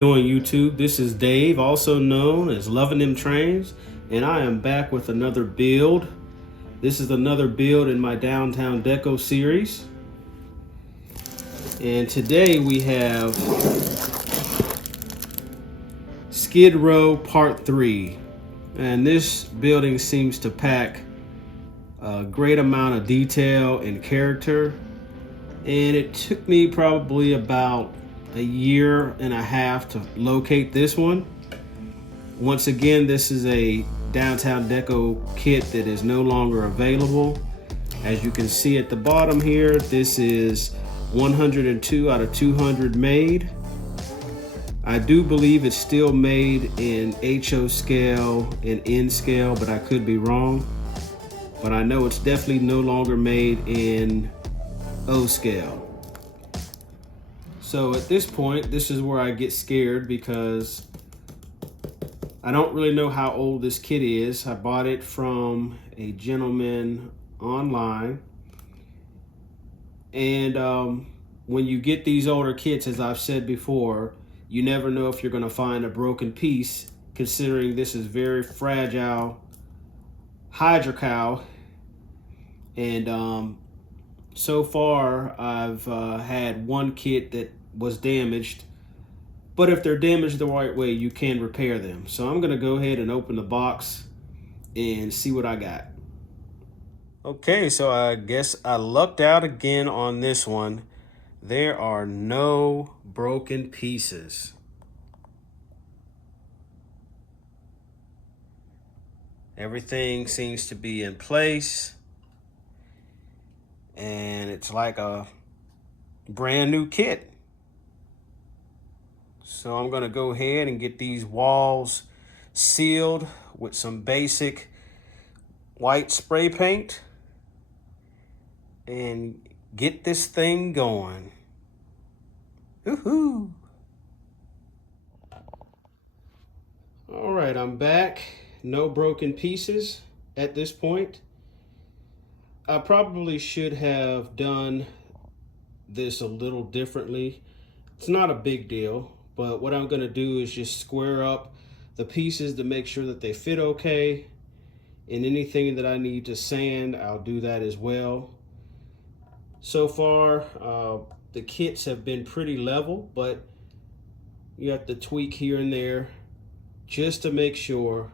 On YouTube, this is Dave, also known as Loving Them Trains, and I am back with another build. This is another build in my Downtown Deco series. And today we have Skid Row Part 3. And this building seems to pack a great amount of detail and character. And it took me probably about a year and a half to locate this one. Once again, this is a Downtown Deco kit that is no longer available. As you can see at the bottom here, this is 102 out of 200 made. I do believe it's still made in HO scale and N scale, but I could be wrong. But I know it's definitely no longer made in O scale. So at this point, this is where I get scared because I don't really know how old this kit is. I bought it from a gentleman online. And when you get these older kits, as I've said before, you never know if you're going to find a broken piece, considering this is very fragile hydrocal. And so far, I've had one kit that was damaged. But if they're damaged the right way, you can repair them. So I'm going to go ahead and open the box and see what I got. Okay, so I guess I lucked out again on this one. There are no broken pieces. Everything seems to be in place. And it's like a brand new kit. So I'm going to go ahead and get these walls sealed with some basic white spray paint and get this thing going. Woohoo! All right, I'm back. No broken pieces at this point. I probably should have done this a little differently. It's not a big deal, but what I'm going to do is just square up the pieces to make sure that they fit okay. And anything that I need to sand, I'll do that as well. So far, the kits have been pretty level, but you have to tweak here and there just to make sure,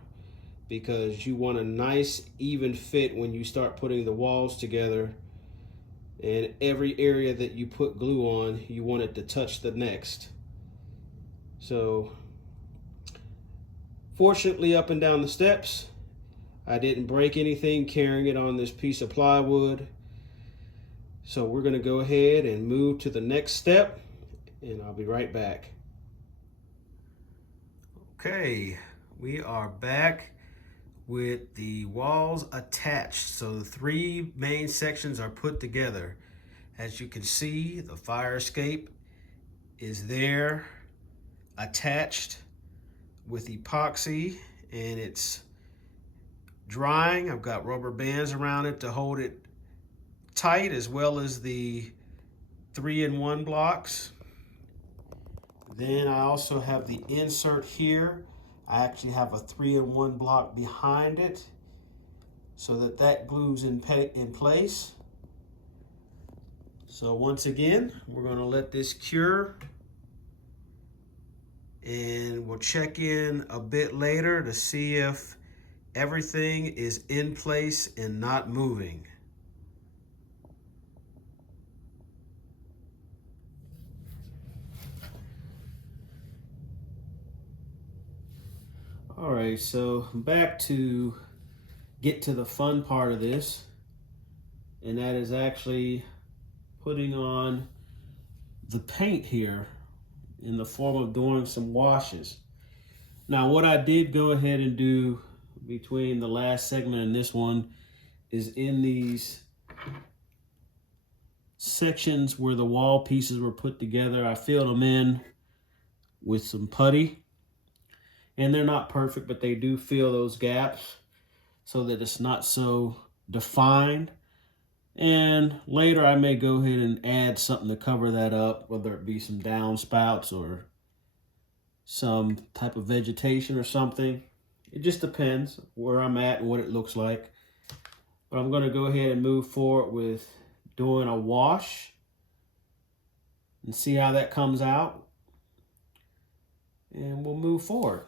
because you want a nice even fit when you start putting the walls together. And every area that you put glue on, you want it to touch the next. So fortunately, up and down the steps, I didn't break anything carrying it on this piece of plywood. So we're going to go ahead and move to the next step, and I'll be right back. Okay, we are back with the walls attached. So the three main sections are put together. As you can see, the fire escape is there attached with epoxy, and it's drying. I've got rubber bands around it to hold it tight, as well as the 3-in-1 blocks. Then I also have the insert here. I actually have a 3-in-1 block behind it so that glues in place. So once again, we're going to let this cure, and we'll check in a bit later to see if everything is in place and not moving. All right, so back to get to the fun part of this, and that is actually putting on the paint here in the form of doing some washes. Now, what I did go ahead and do between the last segment and this one is in these sections where the wall pieces were put together, I filled them in with some putty. And they're not perfect, but they do fill those gaps so that it's not so defined. And later I may go ahead and add something to cover that up, whether it be some downspouts or some type of vegetation or something. It just depends where I'm at and what it looks like. But I'm going to go ahead and move forward with doing a wash and see how that comes out. And we'll move forward.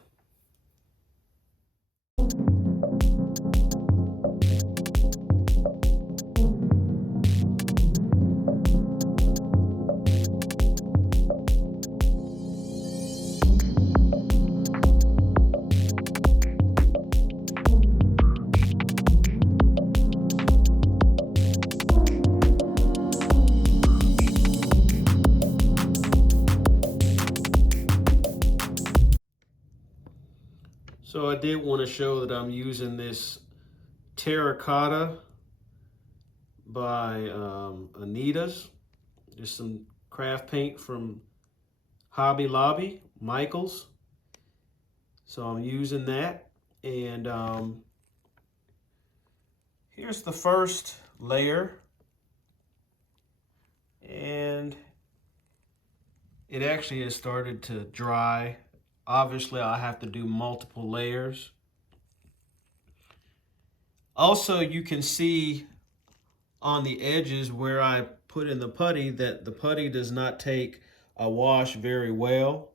So I did want to show that I'm using this terracotta by Anita's. Just some craft paint from Hobby Lobby, Michael's. So I'm using that. And here's the first layer. And it actually has started to dry. Obviously, I'll have to do multiple layers. Also, you can see on the edges where I put in the putty that the putty does not take a wash very well.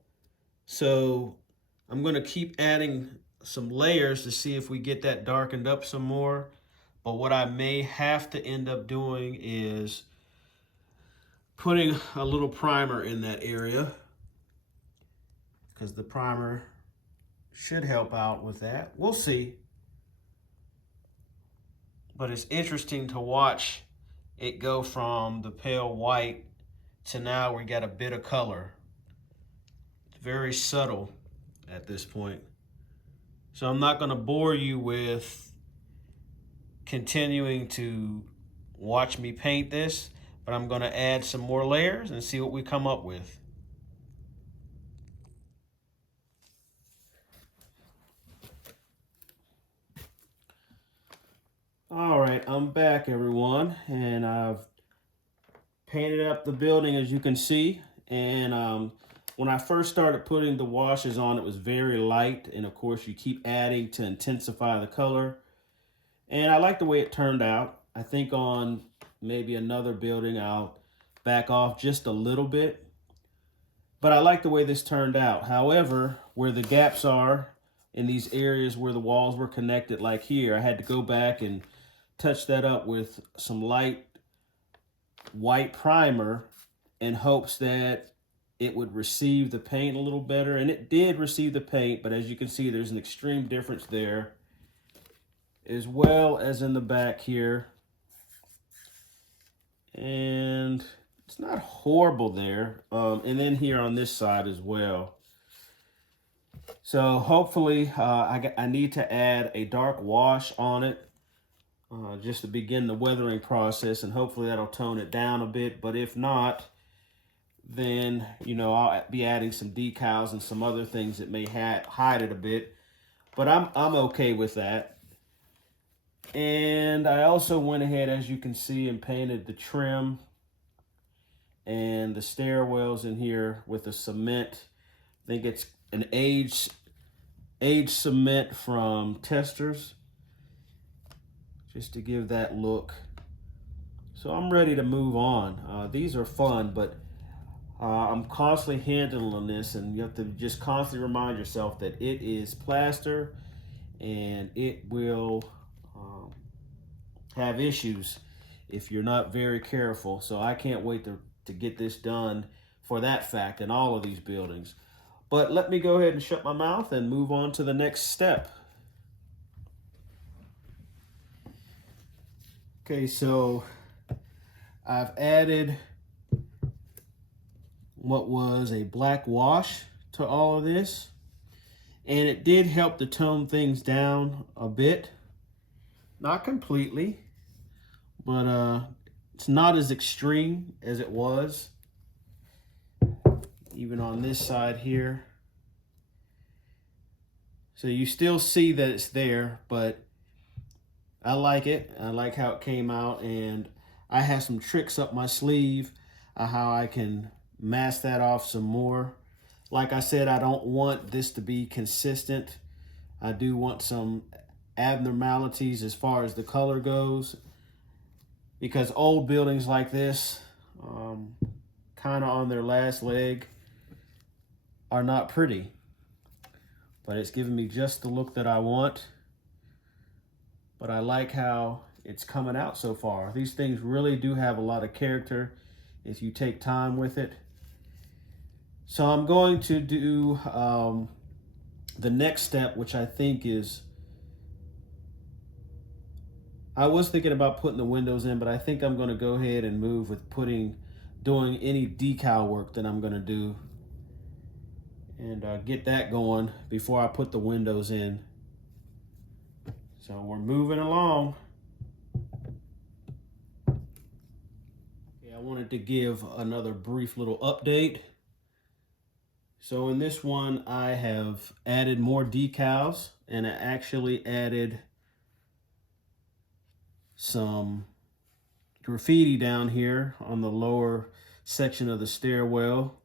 So I'm going to keep adding some layers to see if we get that darkened up some more. But what I may have to end up doing is putting a little primer in that area, because the primer should help out with that. We'll see. But it's interesting to watch it go from the pale white to now we got a bit of color. It's very subtle at this point. So I'm not going to bore you with continuing to watch me paint this, but I'm going to add some more layers and see what we come up with. All right, I'm back, everyone, and I've painted up the building, as you can see. And when I first started putting the washes on, it was very light, and of course you keep adding to intensify the color. And I like the way it turned out. I think on maybe another building I'll back off just a little bit, but I like the way this turned out. However, where the gaps are in these areas where the walls were connected, like here, I had to go back and touch that up with some light white primer in hopes that it would receive the paint a little better. And it did receive the paint, but as you can see, there's an extreme difference there, as well as in the back here. And it's not horrible there. And then here on this side as well. So hopefully I need to add a dark wash on it just to begin the weathering process, and hopefully that'll tone it down a bit. But if not, then, you know, I'll be adding some decals and some other things that may hide it a bit. But I'm okay with that. And I also went ahead, as you can see, and painted the trim and the stairwells in here with a cement. I think it's an aged cement from Testers, just to give that look. So I'm ready to move on. These are fun, but I'm constantly handling this, and you have to just constantly remind yourself that it is plaster and it will have issues if you're not very careful. So I can't wait to get this done for that fact in all of these buildings. But let me go ahead and shut my mouth and move on to the next step. Okay, so I've added what was a black wash to all of this, and it did help to tone things down a bit. Not completely, but it's not as extreme as it was. Even on this side here. So you still see that it's there, but I like it. I like how it came out, and I have some tricks up my sleeve how I can mask that off some more. Like I said, I don't want this to be consistent. I do want some abnormalities as far as the color goes, because old buildings like this, kind of on their last leg, are not pretty. But it's giving me just the look that I want. But I like how it's coming out so far. These things really do have a lot of character if you take time with it. So I'm going to do the next step, which I think is, I was thinking about putting the windows in, but I think I'm going to go ahead and move with doing any decal work that I'm going to do, and get that going before I put the windows in. So we're moving along. Okay, I wanted to give another brief little update. So in this one, I have added more decals, and I actually added some graffiti down here on the lower section of the stairwell.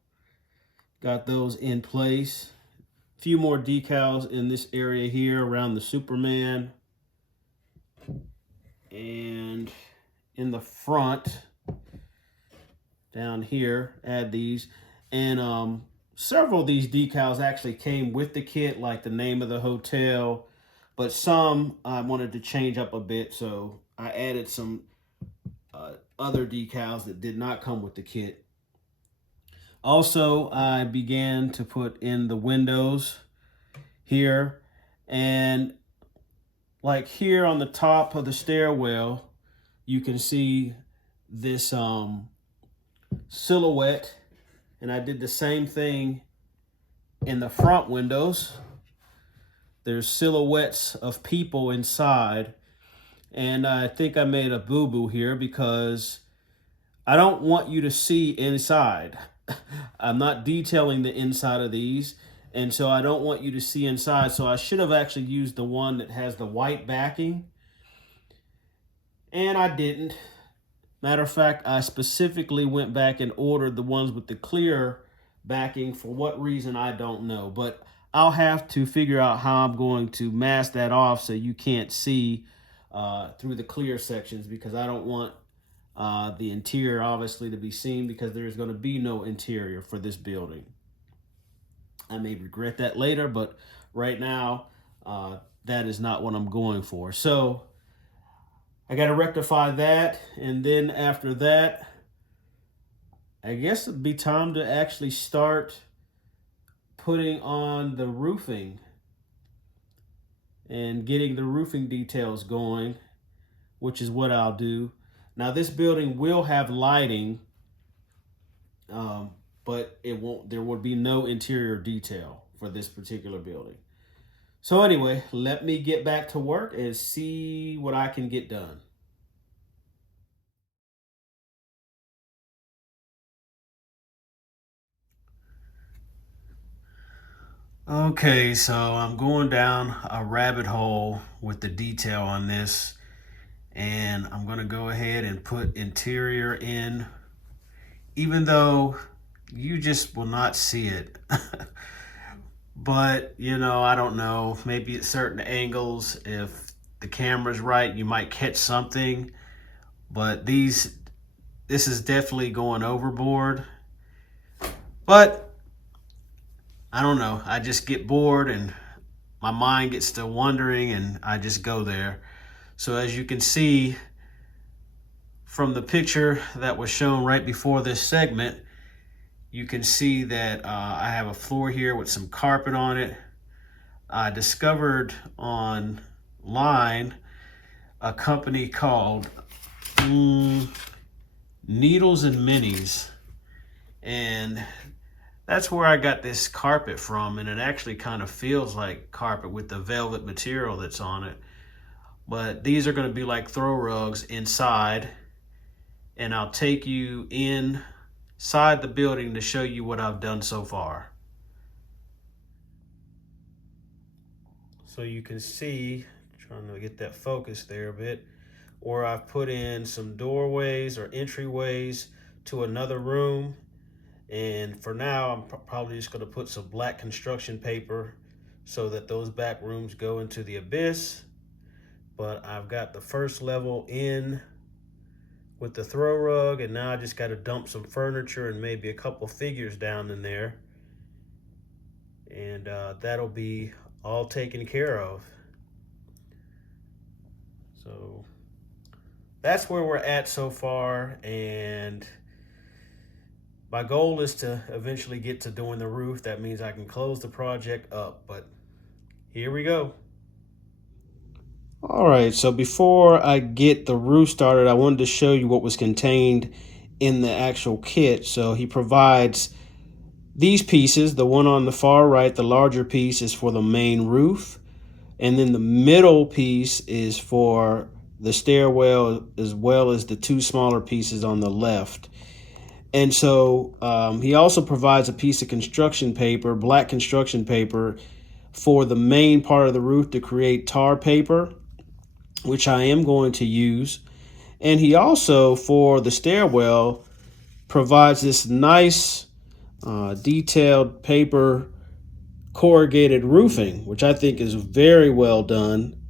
Got those in place. A few more decals in this area here around the Superman. And in the front, down here, add these. And several of these decals actually came with the kit, like the name of the hotel. But some I wanted to change up a bit, so I added some other decals that did not come with the kit. Also, I began to put in the windows here, and like here on the top of the stairwell, you can see this silhouette, and I did the same thing in the front windows. There's silhouettes of people inside, and I think I made a boo-boo here because I don't want you to see inside. I'm not detailing the inside of these, and so I don't want you to see inside. So I should have actually used the one that has the white backing, and I didn't. Matter of fact, I specifically went back and ordered the ones with the clear backing. For what reason, I don't know, but I'll have to figure out how I'm going to mask that off so you can't see through the clear sections, because I don't want the interior obviously to be seen, because there's going to be no interior for this building. I may regret that later, but right now that is not what I'm going for. So I got to rectify that, and then after that, I guess it'd be time to actually start putting on the roofing and getting the roofing details going, which is what I'll do. Now this building will have lighting, but there will be no interior detail for this particular building. So anyway, let me get back to work and see what I can get done. Okay, so I'm going down a rabbit hole with the detail on this, and I'm going to go ahead and put interior in, even though you just will not see it. But, you know, I don't know, maybe at certain angles, if the camera's right, you might catch something. But this is definitely going overboard. But I don't know, I just get bored and my mind gets to wandering, and I just go there. So as you can see from the picture that was shown right before this segment, you can see that I have a floor here with some carpet on it. I discovered online a company called Needles and Minis, and that's where I got this carpet from, and it actually kind of feels like carpet with the velvet material that's on it. But these are going to be like throw rugs inside, and I'll take you inside the building to show you what I've done so far. So you can see, trying to get that focus there a bit, or I've put in some doorways or entryways to another room. And for now, I'm probably just going to put some black construction paper so that those back rooms go into the abyss. But I've got the first level in with the throw rug, and now I just got to dump some furniture and maybe a couple figures down in there. And that'll be all taken care of. So that's where we're at so far, and my goal is to eventually get to doing the roof. That means I can close the project up, but here we go. All right, so before I get the roof started, I wanted to show you what was contained in the actual kit. So he provides these pieces. The one on the far right, the larger piece, is for the main roof. And then the middle piece is for the stairwell, as well as the two smaller pieces on the left. And so he also provides a piece of construction paper, black construction paper, for the main part of the roof to create tar paper, which I am going to use. And he also, for the stairwell, provides this nice detailed paper corrugated roofing, which I think is very well done.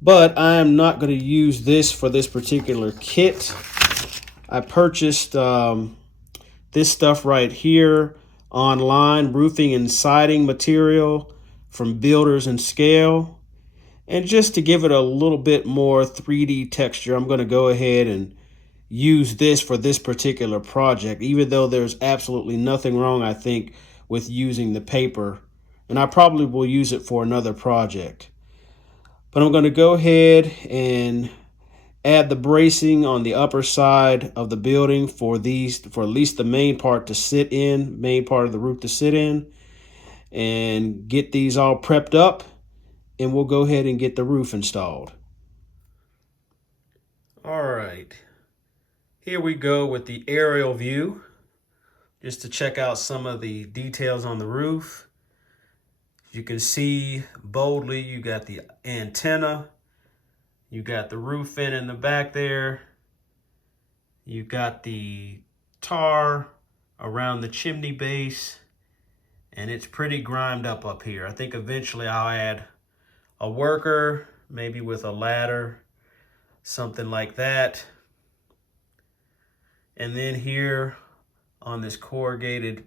But I am not going to use this for this particular kit. I purchased this stuff right here online, roofing and siding material from Builders and Scale. And just to give it a little bit more 3D texture, I'm going to go ahead and use this for this particular project, even though there's absolutely nothing wrong, I think, with using the paper. And I probably will use it for another project. But I'm going to go ahead and add the bracing on the upper side of the building for at least the main part to sit in, main part of the roof to sit in, and get these all prepped up, and we'll go ahead and get the roof installed. All right, here we go with the aerial view, just to check out some of the details on the roof. You can see boldly, you got the antenna, you got the roof fin in the back there, you got the tar around the chimney base, and it's pretty grimed up here. I think eventually I'll add a worker, maybe with a ladder, something like that. And then here on this corrugated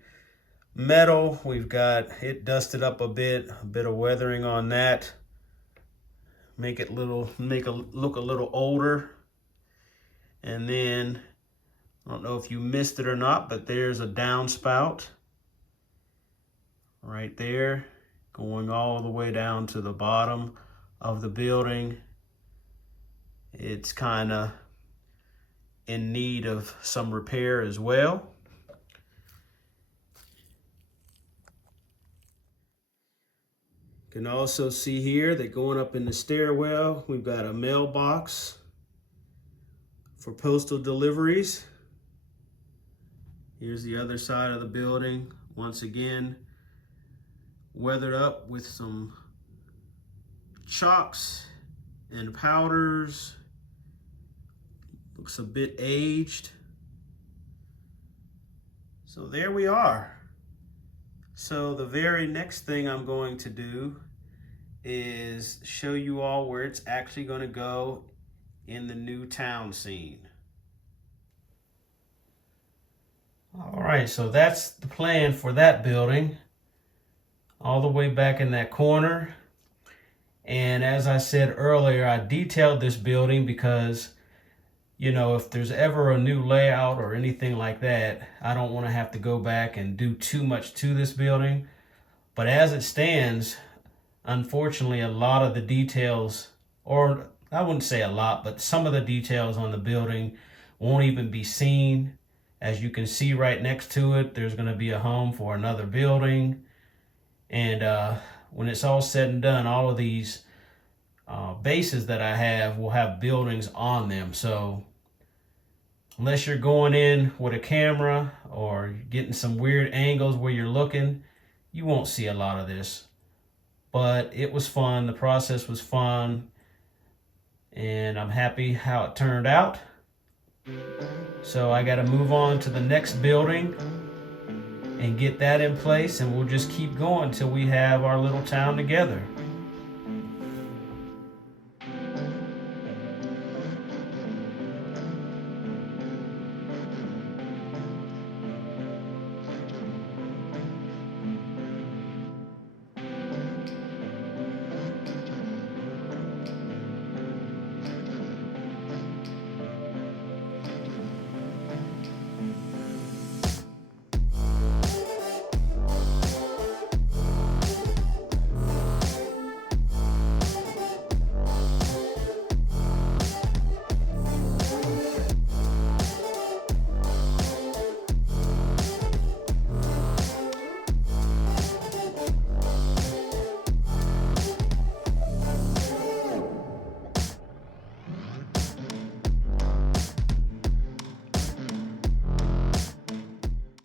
metal, we've got it dusted up a bit of weathering on that. Make it look a little older. And then, I don't know if you missed it or not, but there's a downspout right there, going all the way down to the bottom of the building. It's kind of in need of some repair as well. You can also see here that going up in the stairwell, we've got a mailbox for postal deliveries. Here's the other side of the building. Once again, weathered up with some chalks and powders. Looks a bit aged. So there we are. So the very next thing I'm going to do is show you all where it's actually going to go in the new town scene. All right, so that's the plan for that building, all the way back in that corner. And as I said earlier, I detailed this building because, you know, if there's ever a new layout or anything like that, I don't want to have to go back and do too much to this building. But as it stands, unfortunately, a lot of the details, or I wouldn't say a lot, but some of the details on the building won't even be seen. As you can see right next to it, there's going to be a home for another building. And when it's all said and done, all of these bases that I have will have buildings on them. So unless you're going in with a camera or getting some weird angles where you're looking, you won't see a lot of this. But it was fun. The process was fun. And I'm happy how it turned out. So I got to move on to the next building and get that in place, and we'll just keep going until we have our little town together.